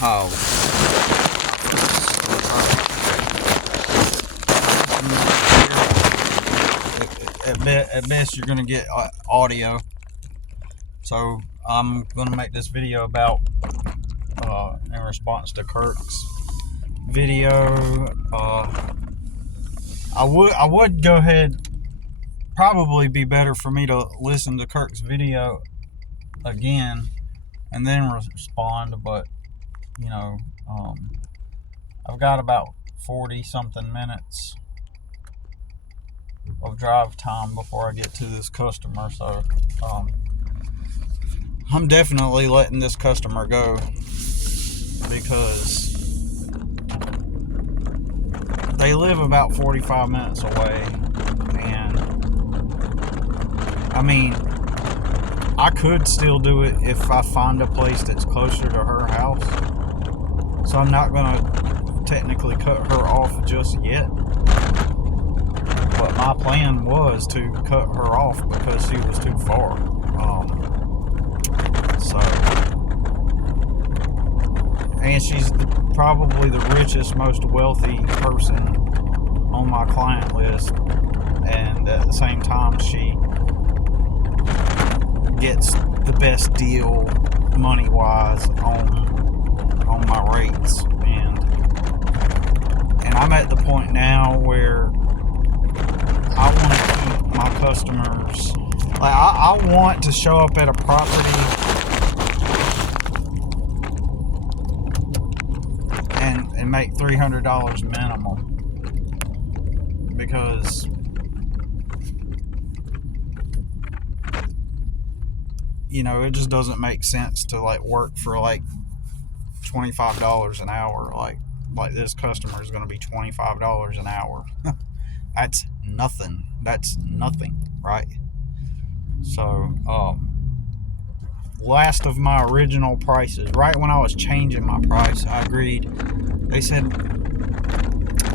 Oh. At best you're going to get audio. So I'm going to make this video about, in response to Kirk's video. I would go ahead, probably be better for me to listen to Kirk's video again and then respond, but you know, I've got about 40 something minutes of drive time before I get to this customer, so I'm definitely letting this customer go because they live about 45 minutes away, and I mean, I could still do it if I find a place that's closer to her house, so I'm not going to technically cut her off just yet, but my plan was to cut her off because she was too far. And she's probably the richest, most wealthy person on my client list, and at the same time she gets the best deal money wise on my rates, and I'm at the point now where I want to keep my customers, like I want to show up at a property and make $300 minimum, because you know, it just doesn't make sense to like work for like $25 an hour. Like this customer is going to be $25 an hour. That's nothing, right? So last of my original prices, right when I was changing my price, I agreed. They said,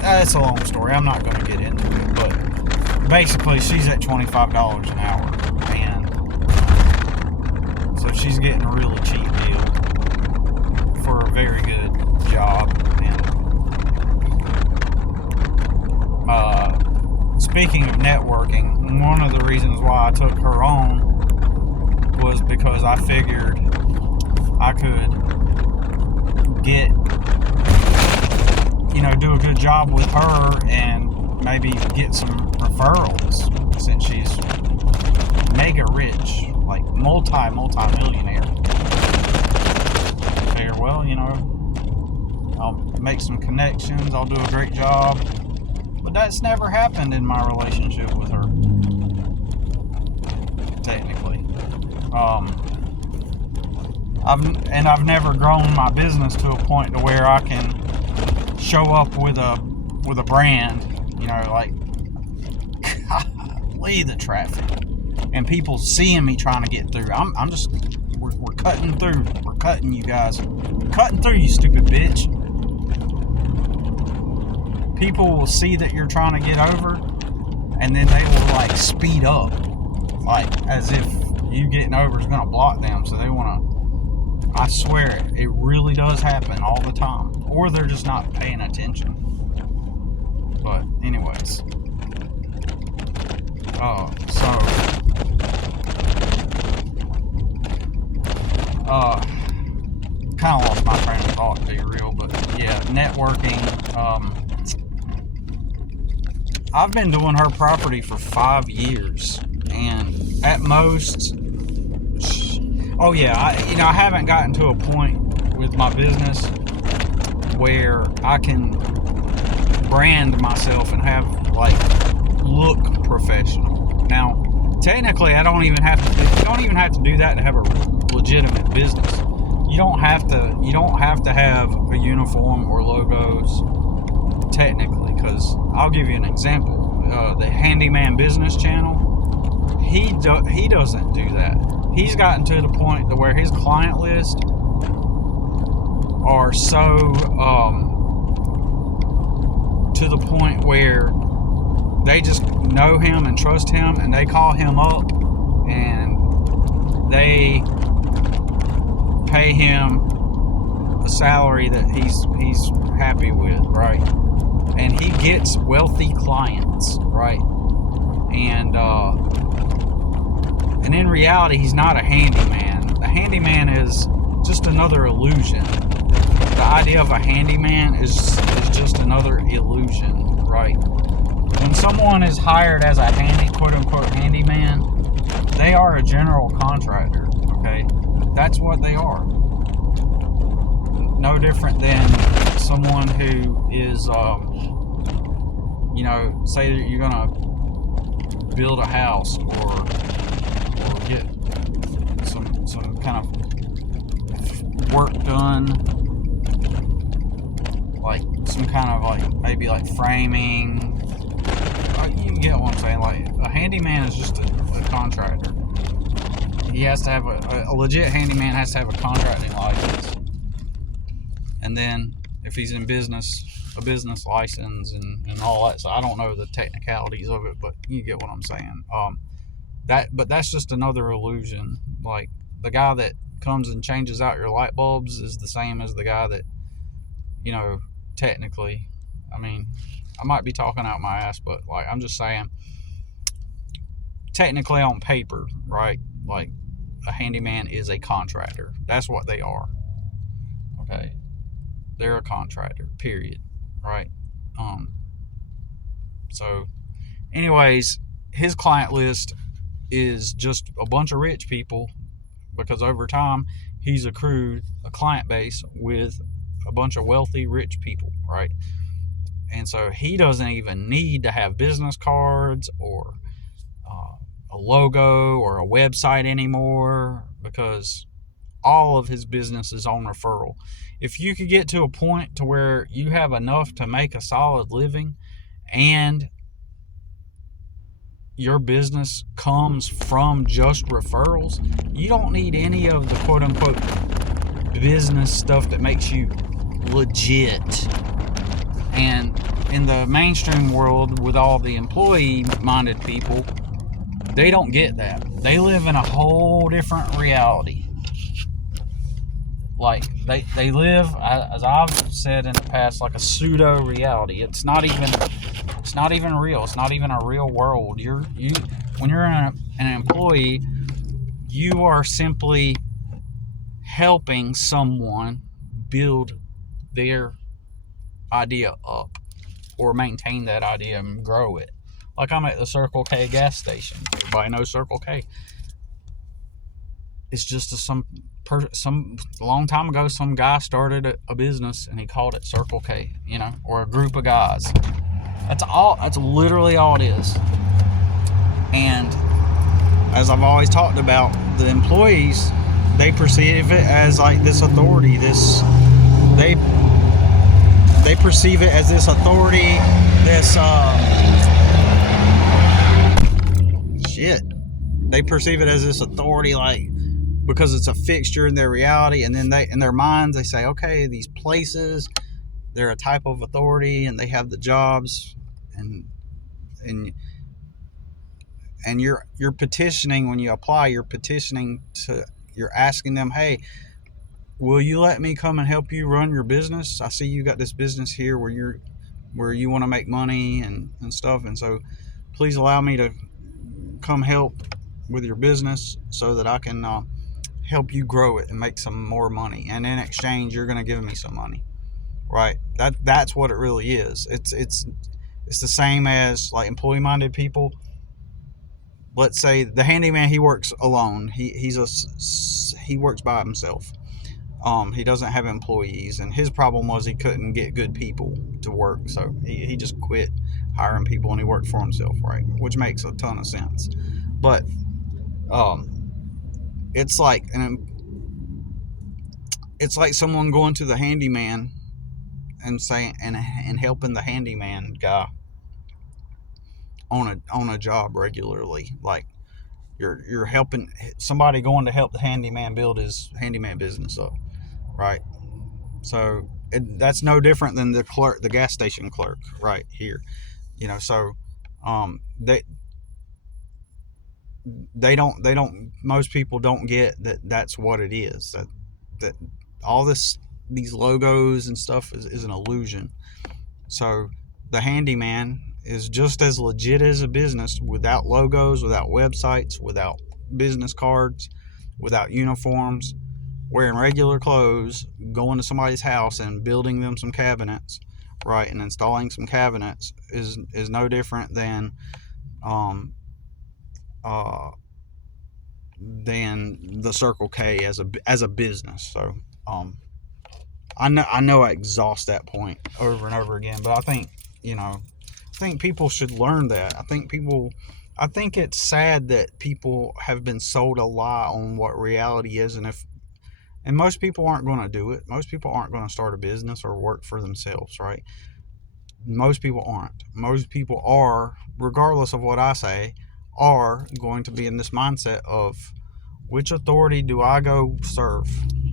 it's a long story, I'm not going to get into it, but basically she's at $25 an hour, and so she's getting a really cheap deal for a very good job. And speaking of networking, one of the reasons why I took her on was because I figured I could get, you know, do a good job with her and maybe get some referrals, since she's mega rich, like multi-millionaire. I figure, well, you know, I'll make some connections, I'll do a great job, but that's never happened in my relationship with her, technically. I've never grown my business to a point to where I can show up with a brand, you know, like, golly, the traffic, and people seeing me trying to get through. We're cutting through. We're cutting you guys. Cutting through, you stupid bitch. People will see that you're trying to get over, and then they will like speed up, like as if you getting over is gonna block them, so they wanna. I swear it really does happen all the time, or they're just not paying attention. But anyways, kind of lost my train of thought, to be real, but yeah, networking. I've been doing her property for 5 years, and at most, I haven't gotten to a point with my business where I can brand myself and have, like, look professional. Now, technically, you don't even have to do that to have a legitimate business. You don't have to have a uniform or logos, technically, because I'll give you an example. The Handyman Business Channel, he doesn't do that. He's gotten to the point to where his client list are so to the point where they just know him and trust him, and they call him up and they pay him a salary that he's happy with, right? And he gets wealthy clients, right? And in reality, he's not a handyman. A handyman is just another illusion. The idea of a handyman is just another illusion, right? When someone is hired as a quote unquote handyman, they are a general contractor, okay? That's what they are. No different than someone who is, say that you're gonna build a house or get some kind of work done, like some kind of like maybe like framing. You get what I'm saying? Like a handyman is just a contractor. He has to have a legit handyman has to have a contracting license, and then if he's in business, a business license and all that. So I don't know the technicalities of it, but you get what I'm saying. But that's just another illusion. Like the guy that comes and changes out your light bulbs is the same as the guy that, technically, I mean, I might be talking out my ass, but like I'm just saying, technically on paper, right? Like a handyman is a contractor. That's what they are. Okay, they're a contractor. Period. Right. So, anyways, his client list is just a bunch of rich people because over time he's accrued a client base with a bunch of wealthy rich people, right? And so he doesn't even need to have business cards or a logo or a website anymore because all of his business is on referral. If you could get to a point to where you have enough to make a solid living and your business comes from just referrals, you don't need any of the quote unquote business stuff that makes you legit. And in the mainstream world with all the employee minded people, they don't get that. They live in a whole different reality. Like they live, as I've said in the past, like a pseudo reality. It's not even real. It's not even a real world. When you're an employee, you are simply helping someone build their idea up or maintain that idea and grow it. Like I'm at the Circle K gas station. Everybody knows Circle K. It's just some long time ago, some guy started a business and he called it Circle K, or a group of guys. That's literally all it is. And as I've always talked about, the employees, they perceive it as like this authority. They perceive it as this authority. They perceive it as this authority, like because it's a fixture in their reality, and then in their minds they say, okay, these places, they're a type of authority and they have the jobs, and you're petitioning. When you apply, you're asking them, hey, will you let me come and help you run your business? I see you got this business here where you want to make money and stuff, and so please allow me to come help with your business so that I can help you grow it and make some more money, and in exchange you're going to give me some money, right? That's what it really is. It's the same as like employee minded people. Let's say the handyman, he works alone. He works by himself. He doesn't have employees, and his problem was he couldn't get good people to work, so he just quit hiring people and he worked for himself, right? Which makes a ton of sense. But it's like someone going to the handyman and saying and helping the handyman guy on a job regularly. Like you're helping somebody going to help the handyman build his handyman business up, right? So that's no different than the gas station clerk right here, So they don't most people don't get that that's what it is, that all this these logos and stuff is an illusion. So the handyman is just as legit as a business without logos, without websites, without business cards, without uniforms, wearing regular clothes, going to somebody's house and building them some cabinets, right, and installing some cabinets is no different um uh than the Circle K as a business. So um I know I exhaust that point over and over again, but I think, I think people should learn that. I think it's sad that people have been sold a lie on what reality is, and most people aren't going to do it. Most people aren't going to start a business or work for themselves, right? Most people aren't. Most people are, regardless of what I say, are going to be in this mindset of which authority do I go serve?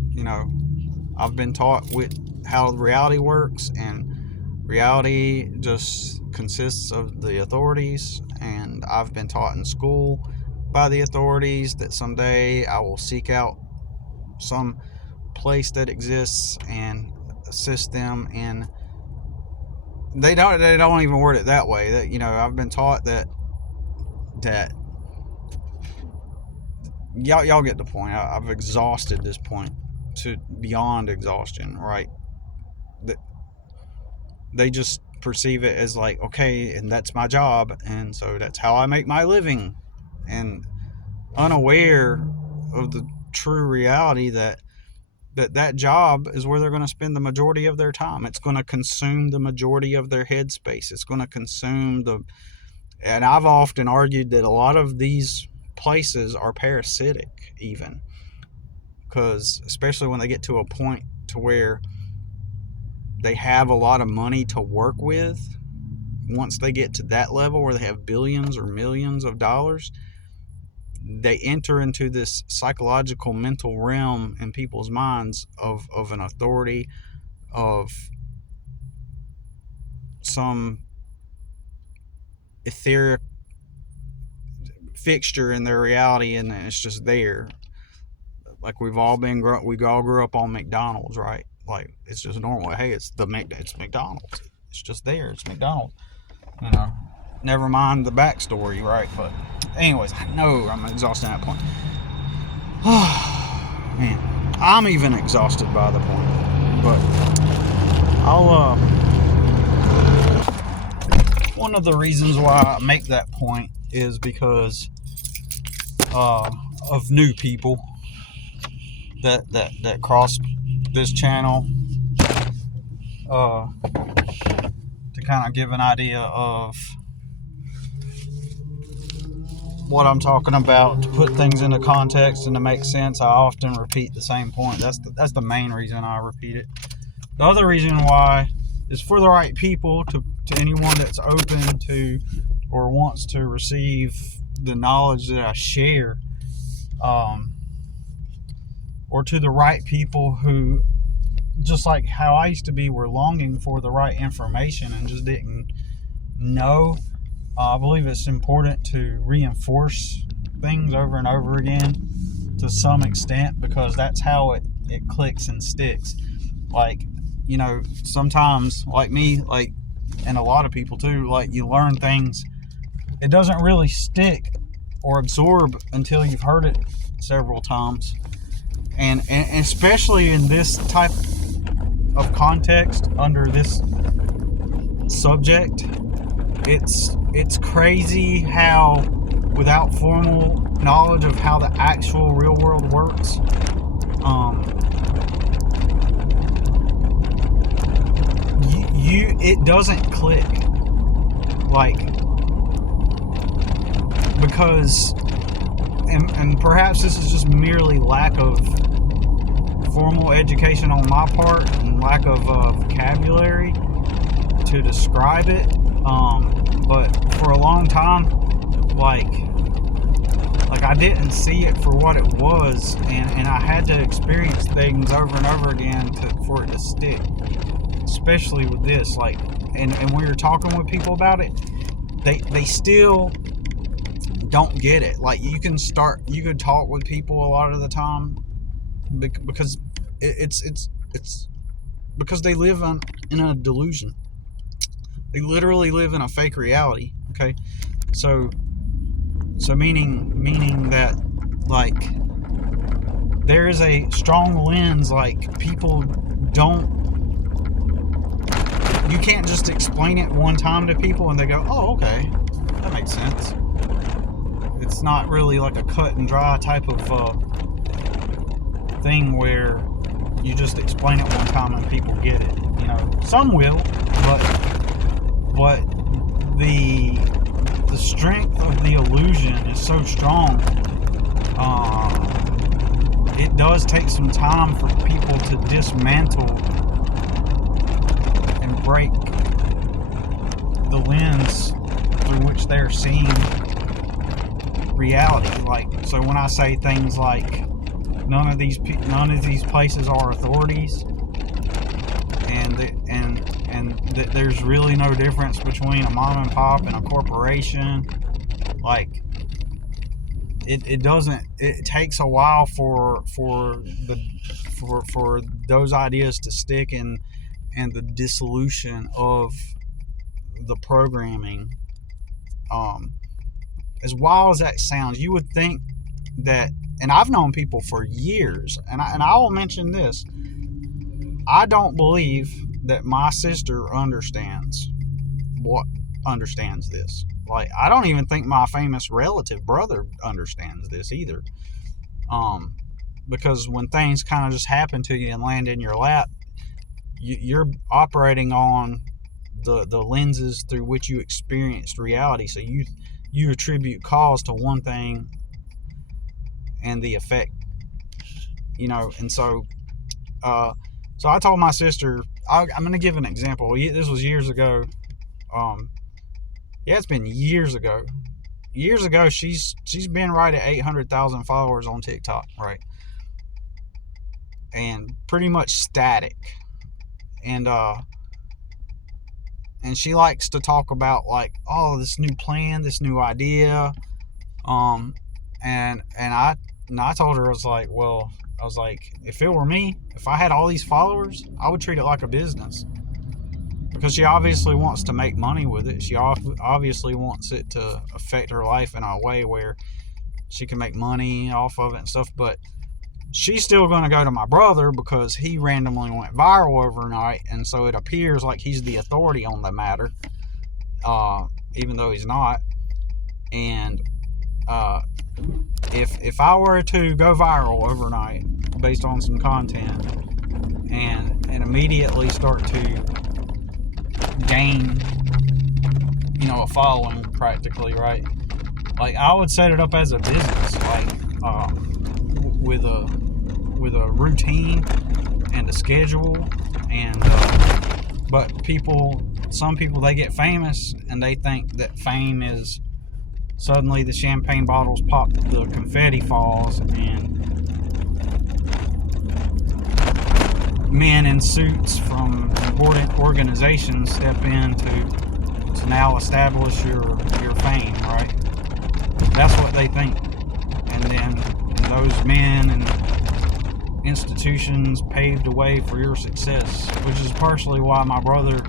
You know, I've been taught with how reality works, and reality just consists of the authorities, and I've been taught in school by the authorities that someday I will seek out some place that exists and assist them in. They don't even word it that way. That, I've been taught that y'all get the point. I've exhausted this point to beyond exhaustion, right? That they just perceive it as like, okay, and that's my job, and so that's how I make my living, and unaware of the true reality that job is where they're going to spend the majority of their time. It's going to consume the majority of their headspace. It's going to consume and I've often argued that a lot of these places are parasitic, even, because especially when they get to a point to where they have a lot of money to work with. Once they get to that level where they have billions or millions of dollars, they enter into this psychological mental realm in people's minds of an authority, of some etheric fixture in their reality, and it's just there. Like we all grew up on McDonald's, right? Like it's just normal. Hey, it's McDonald's. It's just there. It's McDonald's. You know, never mind the backstory, right? But anyways, I know I'm exhausted at that point. Man, I'm even exhausted by the point. But I'll one of the reasons why I make that point is because of new people that cross this channel, to kind of give an idea of what I'm talking about, to put things into context and to make sense. I often repeat the same point. That's the main reason I repeat it. The other reason why is for the right people, to anyone that's open to or wants to receive the knowledge that I share, or to the right people who, just like how I used to be, were longing for the right information and just didn't know. I believe it's important to reinforce things over and over again to some extent, because that's how it clicks and sticks. Like, sometimes, like me, like, and a lot of people too, like, you learn things, it doesn't really stick or absorb until you've heard it several times. And especially in this type of context, under this subject, it's crazy how, without formal knowledge of how the actual real world works, it doesn't click, like, because and perhaps this is just merely lack of formal education on my part and lack of vocabulary to describe it, but for a long time, like I didn't see it for what it was, and I had to experience things over and over again for it to stick, especially with this, like, and we were talking with people about it, they still don't get it. Like, you could talk with people a lot of the time, because it's because they live in a delusion. They literally live in a fake reality. Okay, so meaning that, like, there is a strong lens. Like, people don't. You can't just explain it one time to people and they go, "Oh, okay, that makes sense." It's not really like a cut and dry type of thing where you just explain it one time and people get it. You know, some will, but the strength of the illusion is so strong. It does take some time for people to dismantle and break the lens through which they're seeing reality. Like, so when I say things like none of these places are authorities, and that there's really no difference between a mom and pop and a corporation, like, it doesn't. It takes a while for those ideas to stick, and the dissolution of the programming. As wild as that sounds, you would think that, and I've known people for years, and I will mention this. I don't believe that my sister understands this. Like, I don't even think my famous relative brother understands this either. Because when things kind of just happen to you and land in your lap, you're operating on the lenses through which you experienced reality. So you attribute cause to one thing and the effect, and so I told my sister, I'm going to give an example. This was years ago. It's been years ago. She's been right at 800,000 followers on TikTok, right? And pretty much static. And she likes to talk about, like, oh, this new plan, this new idea. And I told her, I was like, if it were me, if I had all these followers, I would treat it like a business. Because she obviously wants to make money with it. She obviously wants it to affect her life in a way where she can make money off of it and stuff. But she's still going to go to my brother because he randomly went viral overnight. And so it appears like he's the authority on the matter, even though he's not. And if I were to go viral overnight based on some content and immediately start to gain, a following practically, right? Like, I would set it up as a business, like, with a routine and a schedule, and but some people, they get famous and they think that fame is suddenly the champagne bottles pop, the confetti falls, and men in suits from important organizations step in to now establish your fame, right? That's what they think. And then those men and institutions paved the way for your success, which is partially why my brother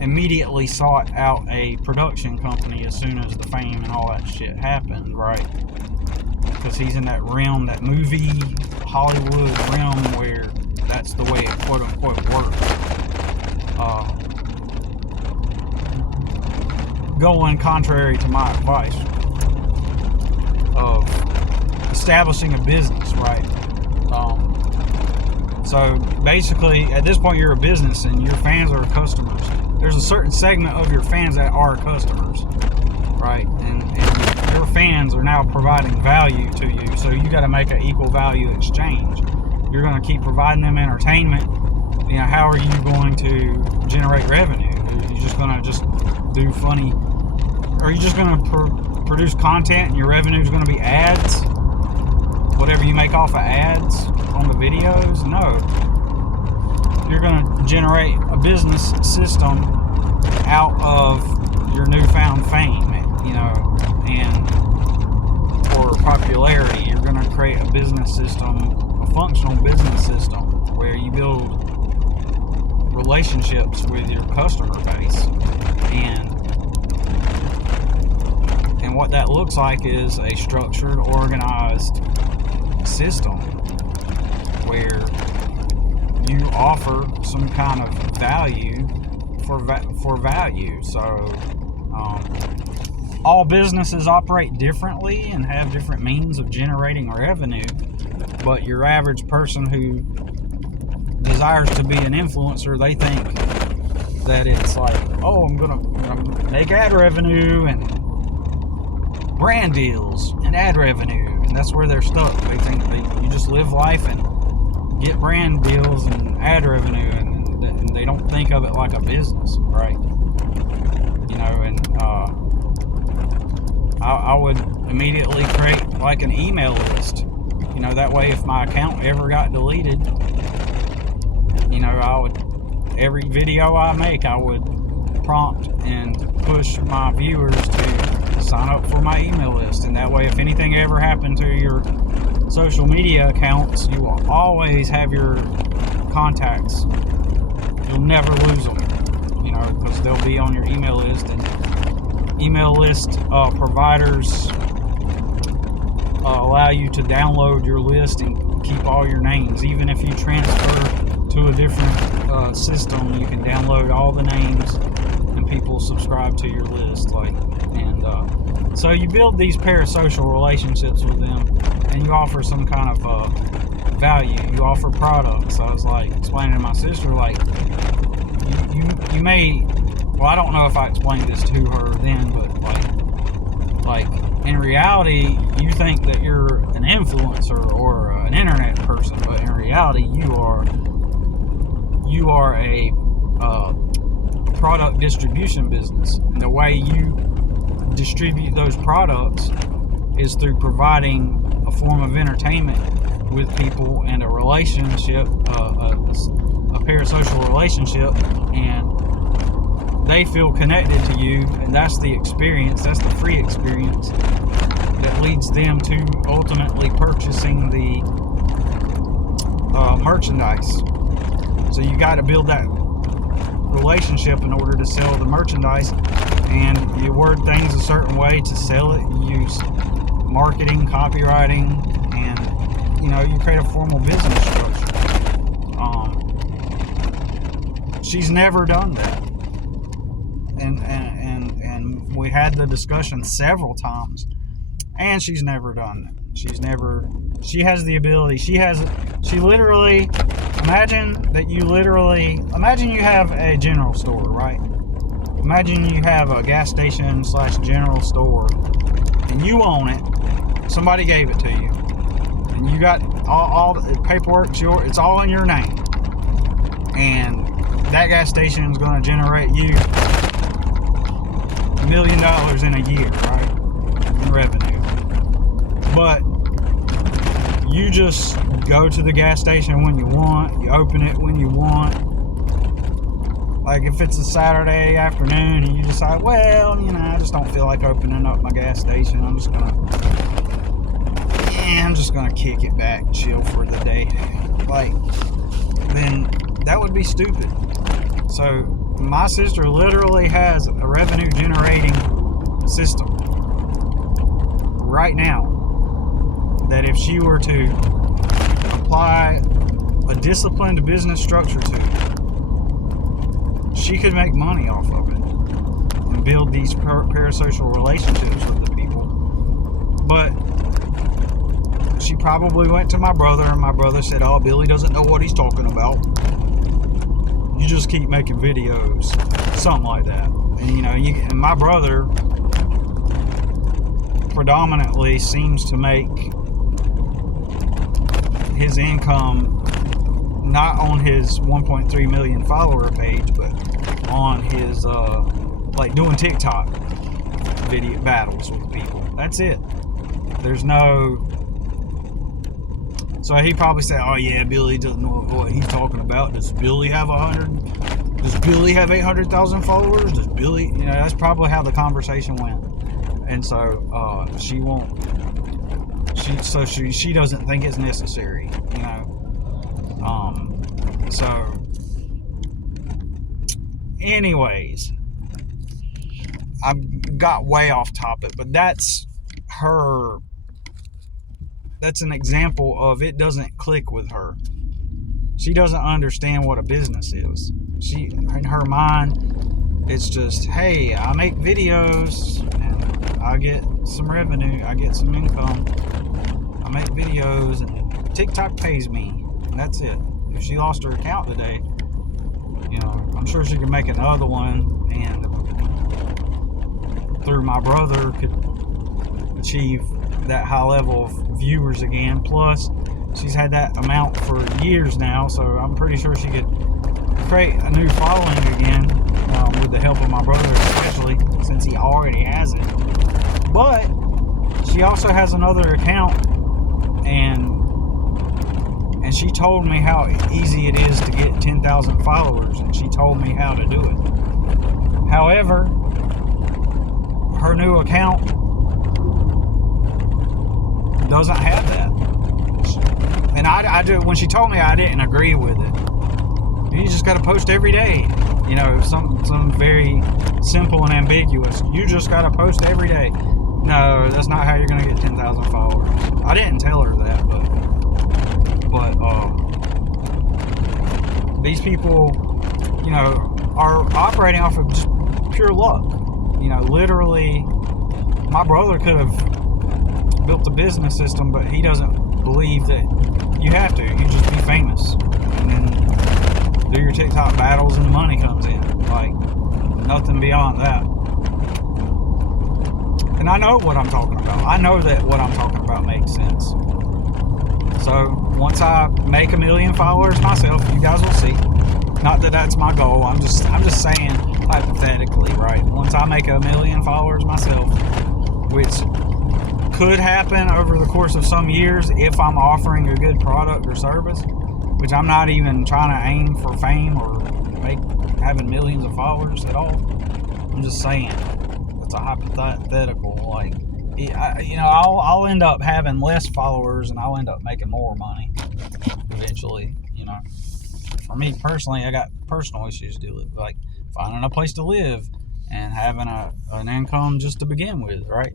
immediately sought out a production company as soon as the fame and all that shit happened, right? Because he's in that realm, that movie Hollywood realm, where that's the way it quote unquote works. Going contrary to my advice of establishing a business, right? So basically, at this point, you're a business and your fans are customers. There's a certain segment of your fans that are customers, right? And your fans are now providing value to you, so you got to make an equal value exchange. You're going to keep providing them entertainment. How are you going to generate revenue? Are you just going to do funny? Are you just going to produce content and your revenue is going to be ads? Whatever you make off of ads on the videos? No. You're going to generate a business system out of your newfound fame, and for popularity. You're going to create a business system, a functional business system, where you build relationships with your customer base. And what that looks like is a structured, organized system where you offer some kind of value for value. So all businesses operate differently and have different means of generating revenue, but your average person who desires to be an influencer, they think that it's like, oh, I'm gonna make ad revenue and brand deals and ad revenue, and that's where they're stuck. They think you just live life and get brand deals and ad revenue, and they don't think of it like a business, right? You know, and I would immediately create like an email list. You know, that way if my account ever got deleted, you know, every video I make, I would prompt and push my viewers to sign up for my email list. And that way, if anything ever happened to your social media accounts, you will always have your contacts. You'll never lose them, you know, because they'll be on your email list. And email list providers allow you to download your list and keep all your names. Even if you transfer to a different system, you can download all the names and people subscribe to your list. So you build these parasocial relationships with them, and you offer some kind of value. You offer products. So I was like explaining to my sister, like, you may, well, I don't know if I explained this to her then, but like in reality, you think that you're an influencer or an internet person, but in reality, you are a product distribution business. And the way you distribute those products is through providing a form of entertainment with people and a relationship, a parasocial relationship, and they feel connected to you, and that's the experience, that's the free experience that leads them to ultimately purchasing the merchandise. So you got to build that relationship in order to sell the merchandise, and you word things a certain way to sell it. You use marketing, copywriting, and you know, you create a formal business structure. She's never done that, and we had the discussion several times, and she's never done that. She has the ability. She literally, imagine you have a general store, right? Imagine you have a gas station / general store, and you own it. Somebody gave it to you, and you got all the paperwork's yours. It's all in your name, and that gas station is going to generate you $1 million in a year, right, in revenue. But you just go to the gas station when you want. You open it when you want. Like if it's a Saturday afternoon and you decide, well, you know, I just don't feel like opening up my gas station. I'm just gonna kick it back, chill for the day. Like, then that would be stupid. So my sister literally has a revenue generating system right now that if she were to apply a disciplined business structure to, she could make money off of it and build these parasocial relationships with the people. But she probably went to my brother, and my brother said, oh, Billy doesn't know what he's talking about. You just keep making videos. Something like that. And, you know, and my brother predominantly seems to make his income not on his 1.3 million follower page, but on his like doing TikTok video battles with people. That's it. There's no. So he probably said, "Oh yeah, Billy doesn't know what he's talking about. Does Billy have 100? Does Billy have 800,000 followers? Does Billy?" You know, that's probably how the conversation went. And so she won't. She doesn't think it's necessary. You know. So anyways, I got way off topic, but that's an example of it doesn't click with her. She doesn't understand what a business is. In her mind, it's just, hey, I make videos and I get some revenue, I get some income. I make videos and TikTok pays me. And that's it. If she lost her account today, I'm sure she could make another one, and through my brother could achieve that high level of viewers again. Plus, she's had that amount for years now, so I'm pretty sure she could create a new following again, with the help of my brother, especially since he already has it. But she also has another account, and she told me how easy it is to get 10,000 followers, and she told me how to do it. However, her new account doesn't have that. And I do. When she told me, I didn't agree with it. You just got to post every day. Something very simple and ambiguous. You just got to post every day. No, that's not how you're going to get 10,000 followers. I didn't tell her that, but these people, are operating off of just pure luck. Literally, my brother could have built a business system, but he doesn't believe that you have to. You just be famous and then do your TikTok battles and the money comes in. Like, nothing beyond that. And I know what I'm talking about. I know that what I'm talking about makes sense. So once I make 1 million followers myself, you guys will see. Not that that's my goal. I'm just saying hypothetically, right? Once I make 1 million followers myself, which could happen over the course of some years if I'm offering a good product or service, which I'm not even trying to aim for fame or having millions of followers at all. I'm just saying it's a hypothetical. Like, I'll end up having less followers and I'll end up making more money eventually. For me personally, I got personal issues to deal with, like finding a place to live and having an income just to begin with, right?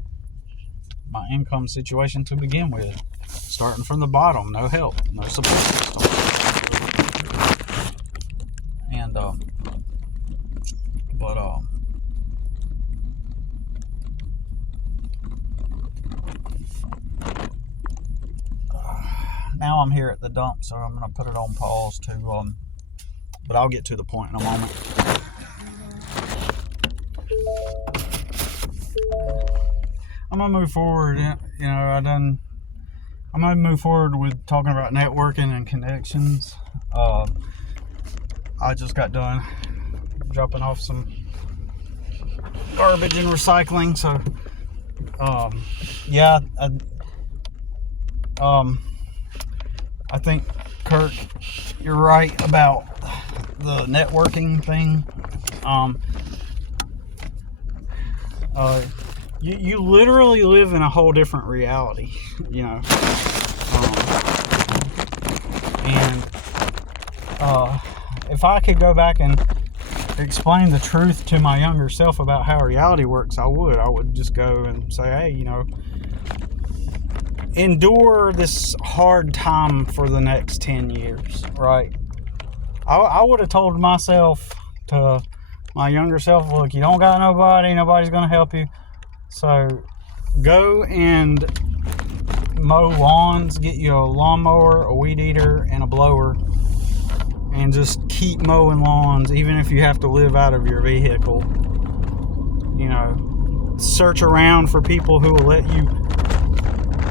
My income situation to begin with, starting from the bottom, no help, no support system, and now I'm here at the dump, so I'm gonna put it on pause but I'll get to the point in a moment. I'm gonna move forward. I'm gonna move forward with talking about networking and connections. I just got done dropping off some garbage and recycling, so I think, Kirk, you're right about the networking thing. You literally live in a whole different reality, and if I could go back and explain the truth to my younger self about how reality works, I would just go and say, hey, endure this hard time for the next 10 years, right? I would have told myself, to my younger self, look, you don't got nobody's going to help you. So go and mow lawns, get you a lawnmower, a weed eater, and a blower, and just keep mowing lawns, even if you have to live out of your vehicle. Search around for people who will let you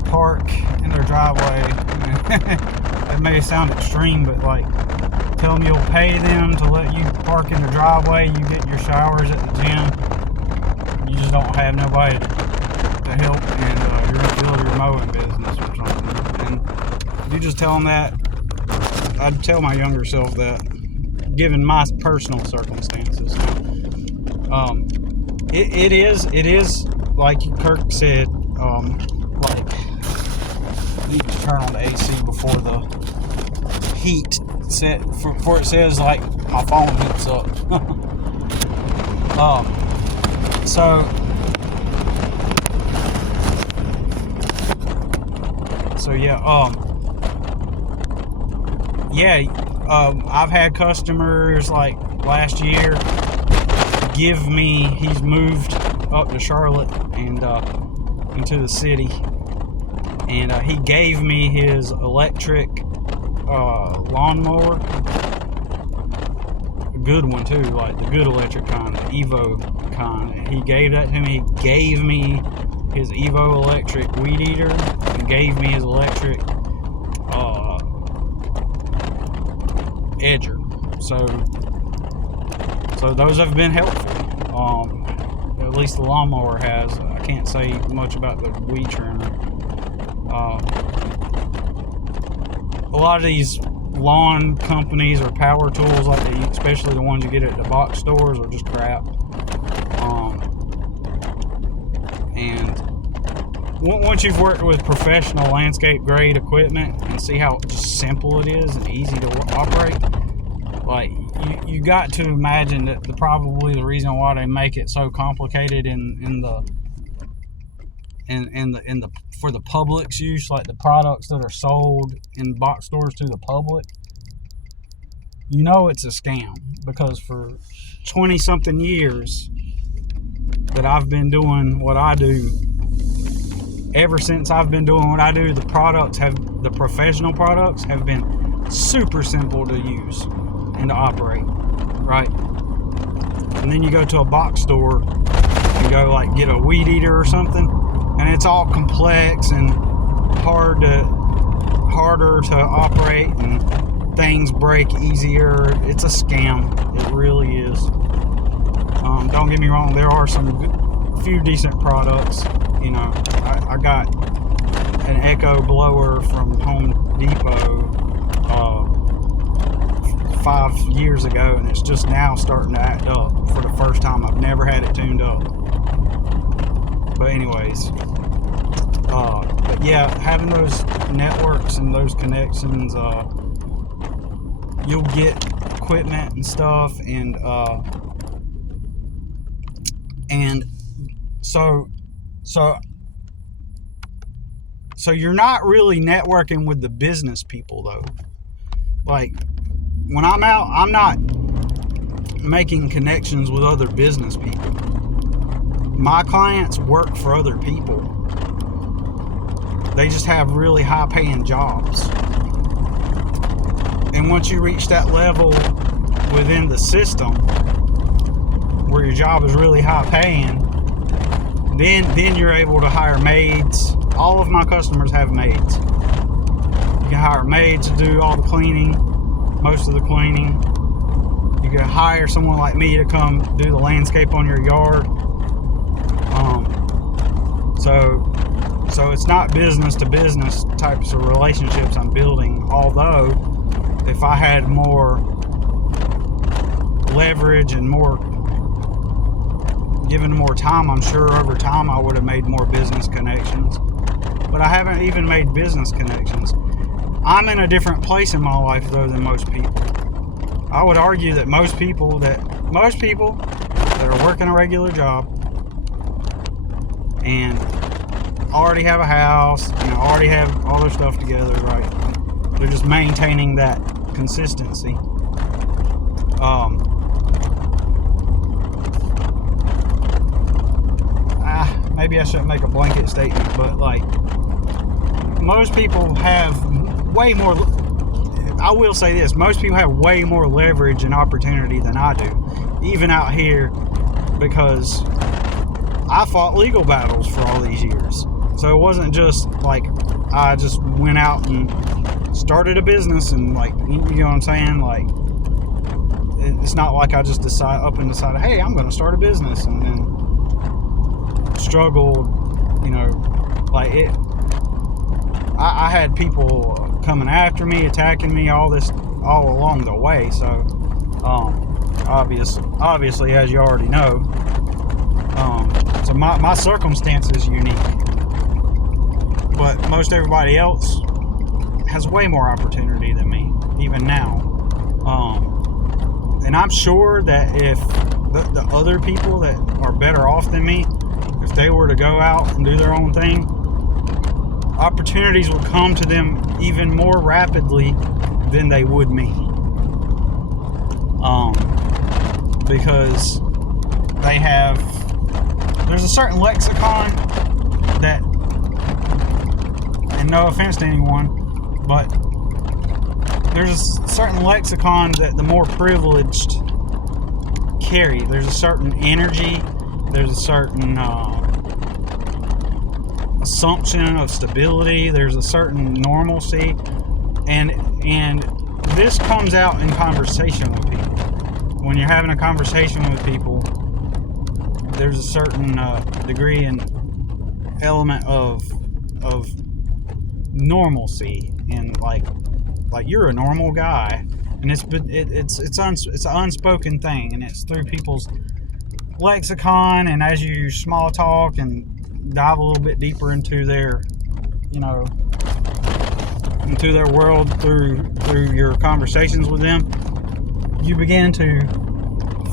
park in their driveway. It may sound extreme, but tell them you'll pay them to let you park in the driveway. You get your showers at the gym. You just don't have nobody to help, and you're going to build your mowing business or something. And you just tell them that. I'd tell my younger self that, given my personal circumstances. It is like Kirk said, you need to turn on the AC before the heat before it says my phone heats up. So I've had customers like last year give me, he's moved up to Charlotte and into the city, and he gave me his electric lawnmower, a good one too, like the good electric kind, the Evo kind. He gave that to me. He gave me his Evo electric weed eater, and gave me his electric edger. So those have been helpful. At least the lawnmower has. I can't say much about the weed trimmer. A lot of these lawn companies or power tools, like especially the ones you get at the box stores, are just crap. And once you've worked with professional landscape grade equipment and see how just simple it is and easy to operate, like you got to imagine that probably the reason why they make it so complicated for the public's use, like the products that are sold in box stores to the public, it's a scam. Because for 20 something years that I've been doing what I do, ever since I've been doing what I do, the professional products have been super simple to use and to operate, right? And then you go to a box store and go like get a weed eater or something, and it's all complex and harder to operate, and things break easier. It's a scam. It really is. Don't get me wrong, there are few decent products. I got an Echo blower from Home Depot 5 years ago, and it's just now starting to act up for the first time. I've never had it tuned up. But anyways, but yeah, having those networks and those connections, you'll get equipment and stuff, and so you're not really networking with the business people though. Like when I'm out, I'm not making connections with other business people. My clients work for other people. They just have really high paying jobs. And once you reach that level within the system where your job is really high paying, then you're able to hire maids. All of my customers have maids. You can hire maids to do all the cleaning, most of the cleaning. You can hire someone like me to come do the landscape on your yard. So it's not business to business types of relationships I'm building. Although, if I had more leverage and given more time, I'm sure over time I would have made more business connections. But I haven't even made business connections. I'm in a different place in my life though than most people. I would argue that most people that are working a regular job and already have a house, already have all their stuff together, right? They're just maintaining that consistency. Maybe I shouldn't make a blanket statement, but like most people have way more. I will say this: most people have way more leverage and opportunity than I do, even out here, because I fought legal battles for all these years. So it wasn't just like I just went out and started a business and like, you know what I'm saying? Like, it's not like I just decided, hey, I'm going to start a business, and then struggled, like it. I had people coming after me, attacking me, all along the way. So, obviously, as you already know, so my circumstance is unique, but most everybody else has way more opportunity than me, even now. And I'm sure that if the other people that are better off than me, if they were to go out and do their own thing, opportunities would come to them even more rapidly than they would me. Because there's a certain lexicon that, and no offense to anyone, but there's a certain lexicon that the more privileged carry. There's a certain energy, there's a certain assumption of stability, there's a certain normalcy, and this comes out in conversation with people. When you're having a conversation with people, there's a certain degree and element of normalcy, and like you're a normal guy, and it's an unspoken thing, and it's through people's lexicon, and as you small talk and dive a little bit deeper into their, into their world through your conversations with them, you begin to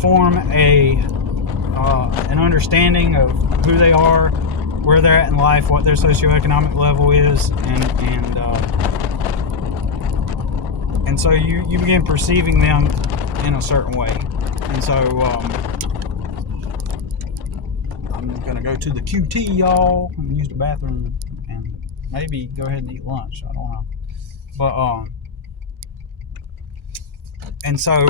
form an understanding of who they are, where they're at in life, what their socioeconomic level is, and so you begin perceiving them in a certain way. And so I'm gonna go to the QT, y'all, and use the bathroom, and maybe go ahead and eat lunch. I don't know, but and so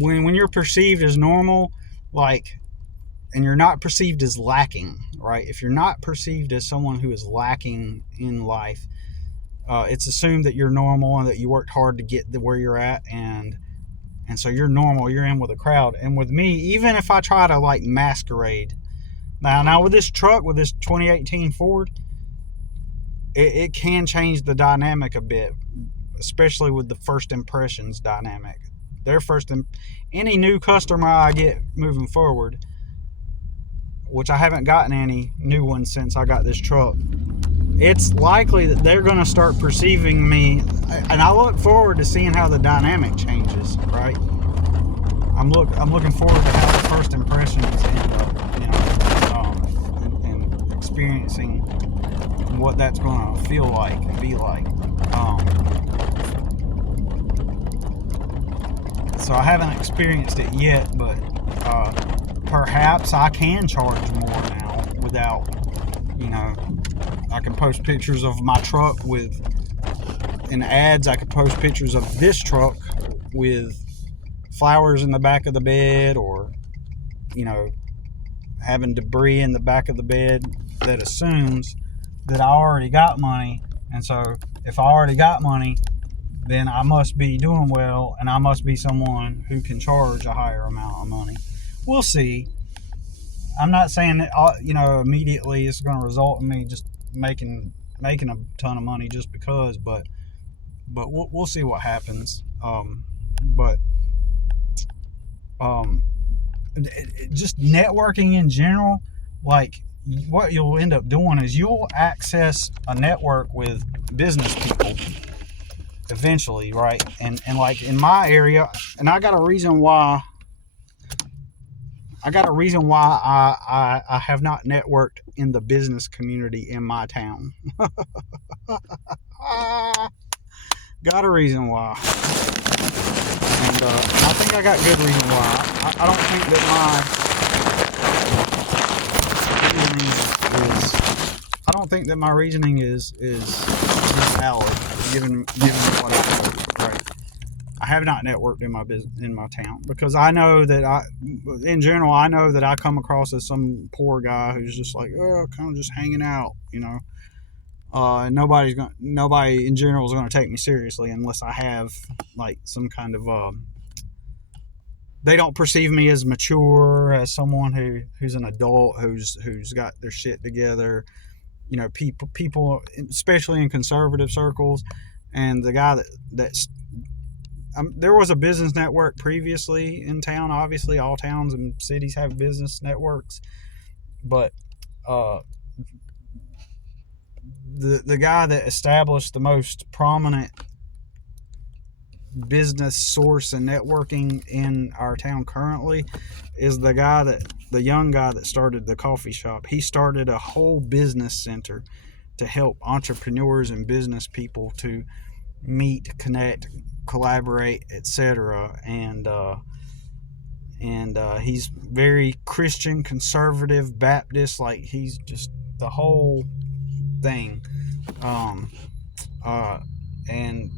when you're perceived as normal, and you're not perceived as lacking, right? If you're not perceived as someone who is lacking in life, it's assumed that you're normal and that you worked hard to get to where you're at, and so you're normal. You're in with a crowd. And with me, even if I try to masquerade, now with this truck, with this 2018 Ford, it can change the dynamic a bit, especially with the first impressions dynamic. Any new customer I get moving forward, which I haven't gotten any new ones since I got this truck, it's likely that they're going to start perceiving me, and I look forward to seeing how the dynamic changes, right? I'm looking forward to how the first impressions end up, and experiencing what that's going to feel like and be like. So I haven't experienced it yet, but perhaps I can charge more now without, I can post pictures of my truck in ads. I can post pictures of this truck with flowers in the back of the bed, or, having debris in the back of the bed that assumes that I already got money. And so if I already got money, then I must be doing well, and I must be someone who can charge a higher amount of money. We'll see. I'm not saying that, immediately it's going to result in me just making a ton of money just because, but we'll see what happens. Just networking in general, what you'll end up doing is you'll access a network with business people eventually, right? And in my area, and I got a reason why I have not networked in the business community in my town. Got a reason why. And I think I got good reason why. I don't think that my reasoning is valid, given what I know, right? I have not networked in my town, because I know that I come across as some poor guy who's just kind of just hanging out, and nobody in general is going to take me seriously unless I have some kind of they don't perceive me as mature, as someone who's an adult, who's got their shit together. People, especially in conservative circles, and the guy that's there was a business network previously in town. Obviously, all towns and cities have business networks, but the guy that established the most prominent business source and networking in our town currently is the young guy that started the coffee shop. He started a whole business center to help entrepreneurs and business people to meet, connect, collaborate, etc. And he's very Christian, conservative, Baptist. Like, he's just the whole thing. And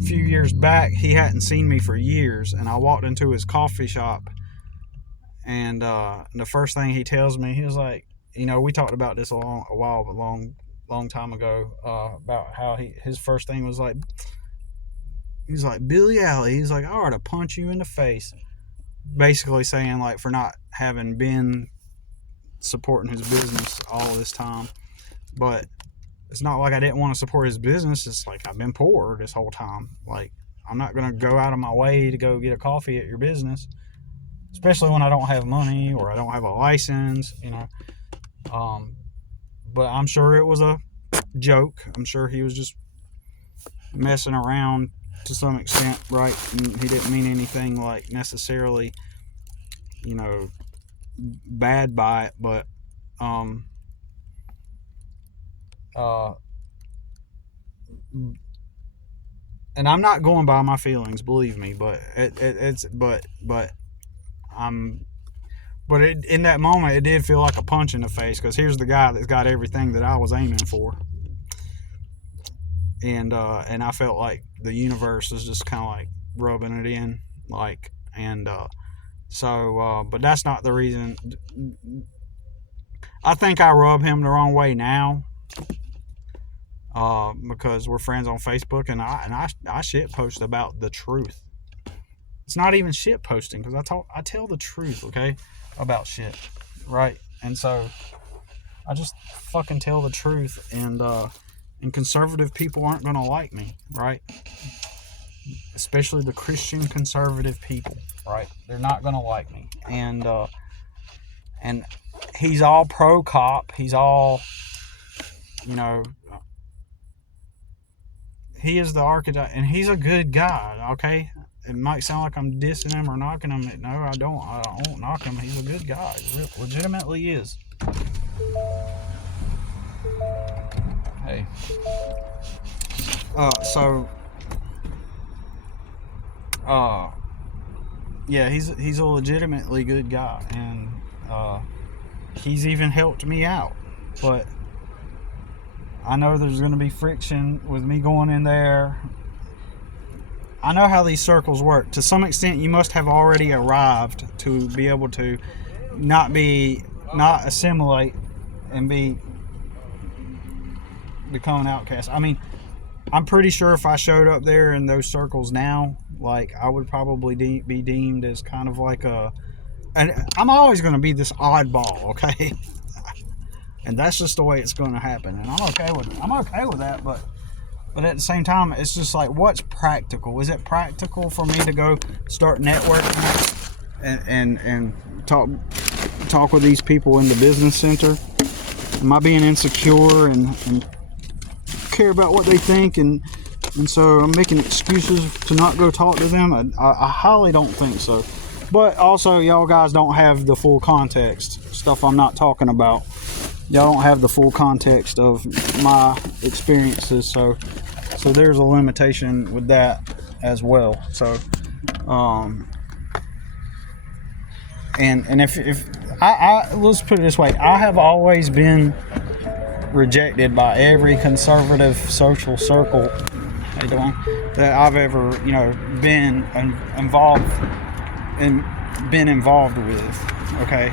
a few years back, he hadn't seen me for years, and I walked into his coffee shop, and the first thing he tells me, he was like, we talked about this a long time ago, about how his first thing was like, he's like, Billy Alley, he's like, I ought to punch you in the face. Basically saying, like, for not having been supporting his business all this time. But it's not like I didn't want to support his business. It's like I've been poor this whole time. Like, I'm not going to go out of my way to go get a coffee at your business, especially when I don't have money or I don't have a license, But I'm sure it was a joke. I'm sure he was just messing around to some extent, right? And he didn't mean anything like necessarily, bad by it, but and I'm not going by my feelings, believe me, but in that moment it did feel like a punch in the face, because here's the guy that's got everything that I was aiming for. And I felt like the universe is just kind of like rubbing it in, like, and but that's not the reason. I think I rub him the wrong way now, because we're friends on Facebook, and I shit post about the truth. It's not even shit posting, because I tell the truth, okay, about shit, right? And so I just fucking tell the truth, and conservative people aren't going to like me, right? Especially the Christian conservative people, right? They're not going to like me. And he's all pro cop. He's all, he is the archetype, and he's a good guy, okay? It might sound like I'm dissing him or knocking him. No, I don't. I won't knock him. He's a good guy. He legitimately is. Hey. Yeah, he's a legitimately good guy, and he's even helped me out. But I know there's going to be friction with me going in there. I know how these circles work. To some extent, you must have already arrived to be able to not assimilate and become an outcast. I mean, I'm pretty sure if I showed up there in those circles now, like, I would probably be deemed as kind of like and I'm always going to be this oddball, okay? And that's just the way it's going to happen, and I'm okay with that. But at the same time, it's just like, what's practical? Is it practical for me to go start networking and talk with these people in the business center? Am I being insecure and care about what they think, and so I'm making excuses to not go talk to them? I highly don't think so. But also, y'all guys don't have the full context. Stuff I'm not talking about. Y'all don't have the full context of my experiences, so there's a limitation with that as well. So, and if I let's put it this way, I have always been rejected by every conservative social circle, how you doing, that I've ever been involved with. Okay,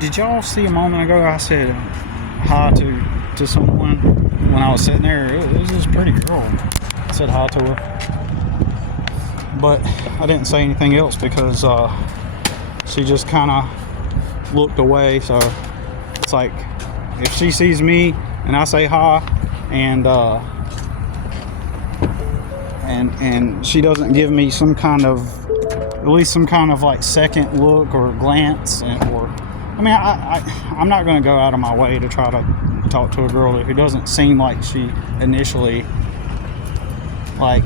did y'all see a moment ago I said hi to someone when I was sitting there? It was this pretty girl. I said hi to her, but I didn't say anything else because she just kind of looked away. So it's like, if she sees me and I say hi, and she doesn't give me at least some kind of like second look or glance, I'm not going to go out of my way to try to talk to a girl who doesn't seem like she initially Like,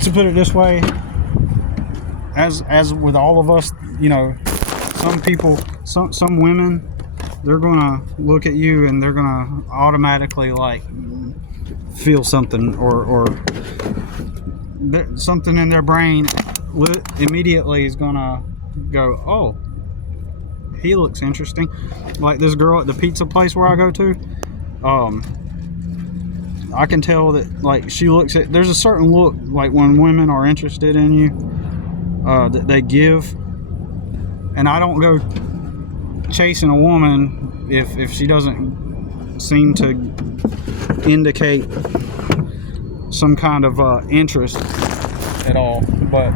to put it this way, as with all of us, you know, some people, some women, they're gonna look at you and they're gonna automatically like feel something, or something in their brain immediately is gonna go, oh, he looks interesting. Like this girl at the pizza place where I go to, I can tell that, like, she looks at, there's a certain look, like when women are interested in you, that they give. And I don't go chasing a woman if she doesn't seem to indicate some kind of interest at all. But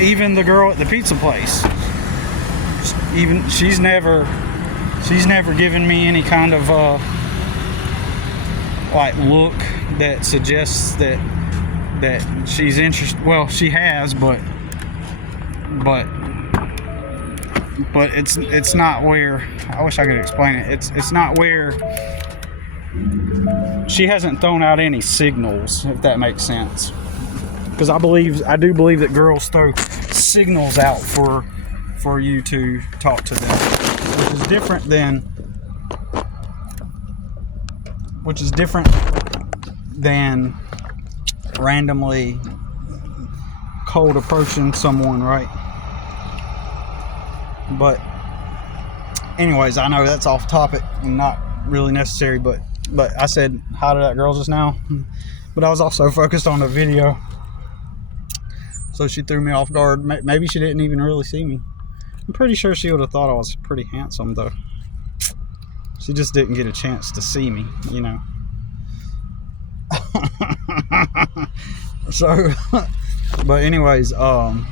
even the girl at the pizza place, even she's never given me any kind of like look that suggests that she's interested. Well, she has, but it's not where, I wish I could explain it. It's not where she hasn't thrown out any signals, if that makes sense. Because I do believe that girls throw signals out for you to talk to them, which is different than randomly cold approaching someone, right? But anyways, I know that's off topic and not really necessary, but I said hi to that girl just now, but I was also focused on the video, so she threw me off guard. Maybe she didn't even really see me. I'm pretty sure she would have thought I was pretty handsome, though. She just didn't get a chance to see me, you know. So, but anyways, and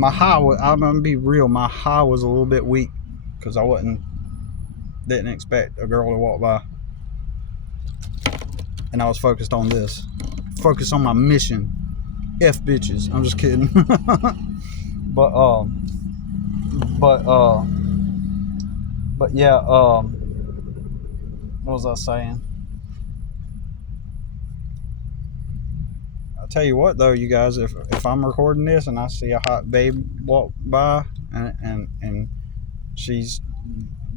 my high, I'm gonna be real, my high was a little bit weak because I didn't expect a girl to walk by, and I was focused on this, focused on my mission. F bitches. I'm just kidding. but yeah, what was I saying? I'll tell you what, though, you guys, if I'm recording this and I see a hot babe walk by and she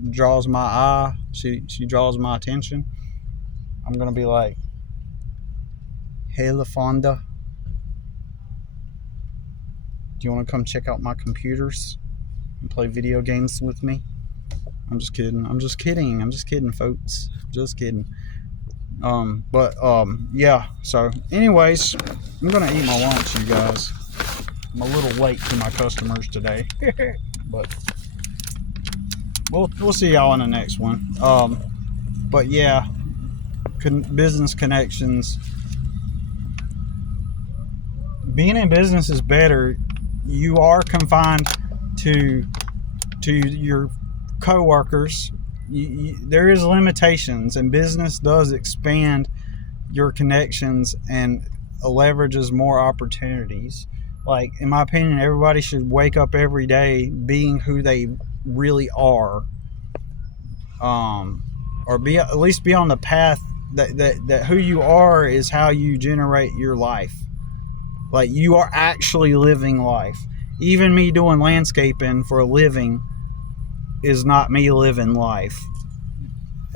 draws my eye, she draws my attention, I'm gonna be like, hey, LaFonda, do you want to come check out my computers and play video games with me? I'm just kidding, folks. Just kidding. Yeah, so anyways, I'm gonna eat my lunch, you guys. I'm a little late to my customers today. But we'll see y'all in the next one. But yeah, business connections. Being in business is better. You are confined to your co-workers. There is limitations, and business does expand your connections and leverages more opportunities. Like, in my opinion, everybody should wake up every day being who they really are, or at least be on the path that who you are is how you generate your life. Like, you are actually living life. Even me doing landscaping for a living is not me living life.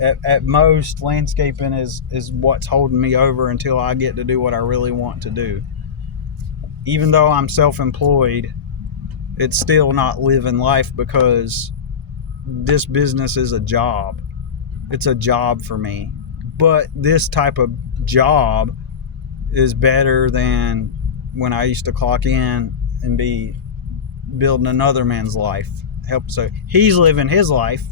At most, landscaping is what's holding me over until I get to do what I really want to do. Even though I'm self-employed, it's still not living life, because this business is a job. It's a job for me. But this type of job is better than when I used to clock in and be building another man's life. So he's living his life.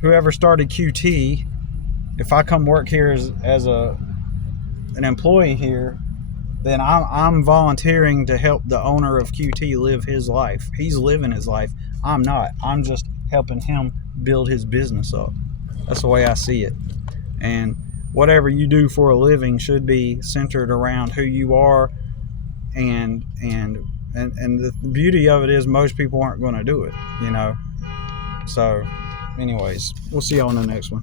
Whoever started QT, if I come work here as an employee here, then I'm volunteering to help the owner of QT live his life. He's living his life. I'm not. I'm just helping him build his business up. That's the way I see it. And whatever you do for a living should be centered around who you are, and the beauty of it is most people aren't going to do it, you know. So anyways, we'll see y'all in the next one.